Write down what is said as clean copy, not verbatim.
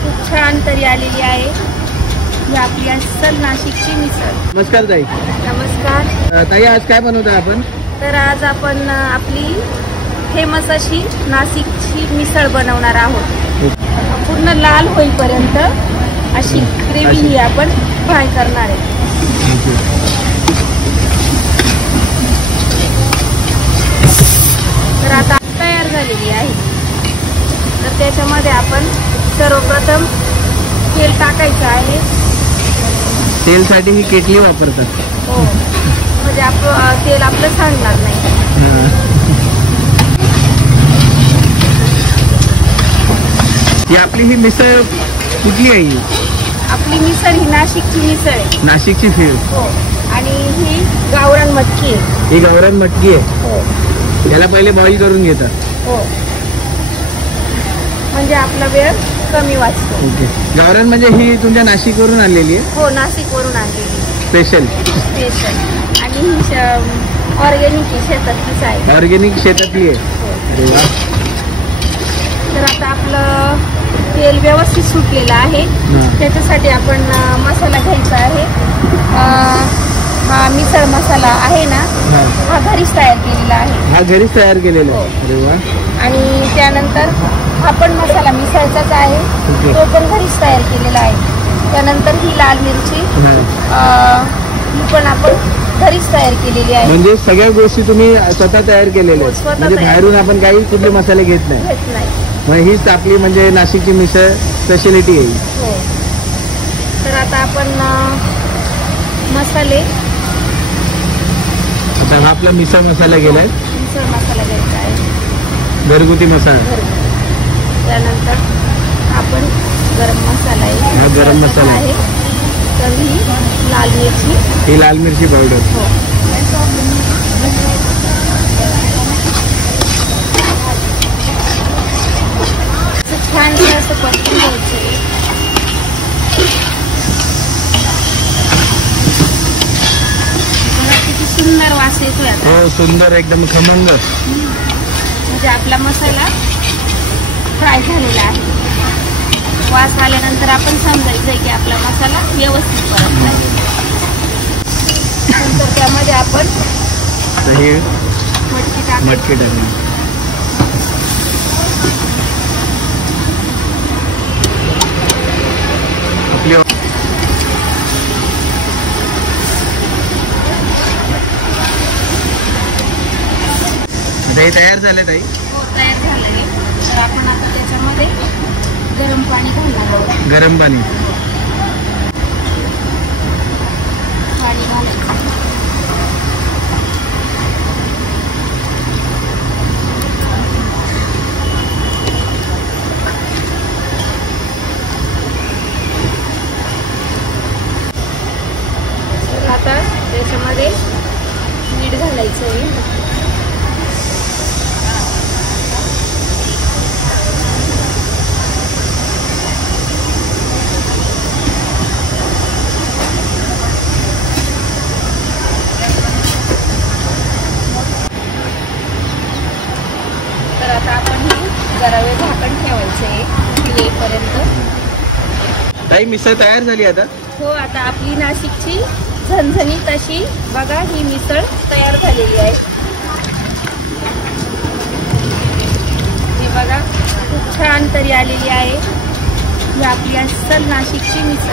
खूप छान तरी आलेली आहे ही आपली अस्सल नाशिकची मिसळ। नमस्कार ताई। नमस्कार ताई, आज काय बनवतोय आपण? तर आज आपण आपली फेमस अशी नाशिकची मिसळ बनवणार आहोत। पूर्ण लाल होईपर्यंत अशी ग्रेव्ही ही आपण फ्राय करणार आहे। तर आता तयार झालेली आहे। तर त्याच्यामध्ये आपण सर्वप्रथम तेल टाकायचं आहे। तेल साठी ही केटली वापरतात? हो, म्हणजे आपलं तेल आपलं सांडणार नाही। ही आपली ही मिसळ कुठली आहे? आपली मिसळ ही नाशिकची मिसळ आहे। नाशिकची फील? हो, आणि ही गावरान मटकी आहे। ही गावरान मटकी आहे? हो। याला पहिले बॉईल करून घेतात? हो, म्हणजे आपला वेळ कमी वाचतो। ओके। गावरान म्हणजे ही तुमच्या नाशिकवरून आलेली आहे? हो, नाशिकवरून आणलेली स्पेशल? स्पेशल। आणि ही ऑर्गॅनिक शेतातलीच आहे। ऑर्गॅनिक शेतातली आहे? हो। अरे वा। तर आता आपलं तेल व्यवस्थित सुटलेलं आहे। त्याच्यासाठी आपण मसाला घ्यायचा आहे। हा मिसळ मसाला आहे ना, हा घरीच तयार केलेला आहे। हा घरीच तयार केलेला आहे? अरे वा। आणि त्यानंतर हा पण मसाला मिसळचाच आहे, तो पण घरीच तयार केलेला आहे। त्यानंतर ही लाल मिरची ही पण आपण घरीच तयार केलेली आहे। म्हणजे सगळ्या गोष्टी तुम्ही स्वतः तयार केलेल्या आहेत? म्हणजे बाहेरून आपण काही कुठले मसाले घेत नाही? मग हीच आपली म्हणजे नाशिकची मिसळ स्पेशालिटी आहे? हो। तर आता आपण मसाले, आता हा आपला मिसळ मसाला गेलाय? मिसळ मसाला घ्यायचा आहे, घरगुती मसाला। त्यानंतर आपण गरम मसाला आहे, हा गरम मसाला आहे। तर ही लाल मिरची, ही लाल मिरची पावडर। हो। छान असं परतून घ्यायचं। किती सुंदर वास येतोय आता। हो, सुंदर, एकदम खमंग। म्हणजे आपला मसाला फ्राय झालेला आहे। वास आल्यानंतर आपण समजायचं की आपला मसाला व्यवस्थित परतला। नंतर त्यामध्ये आपण हे मटकी टाकायची। मटकी टाकली। हे तयार झाले ताई? हो, तयार झालेले। तर आपण आता त्याच्यामध्ये गरम पाणी घालणार आहोत। गरम पाणी? पाणी घालायचं। तर आता त्याच्यामध्ये मीठ घालायचं आहे। तर आता आपण जरा वेळ झाकण ठेवायचं आहे येईपर्यंत। ताई, मिसळ तयार झाली आता? हो, आता आपली नाशिकची झणझणीत अशी बघा ही मिसळ तयार झालेली आहे। हे बघा, खूप छान तरी आलेली आहे ही आपली अस्सल नाशिकची मिसळ।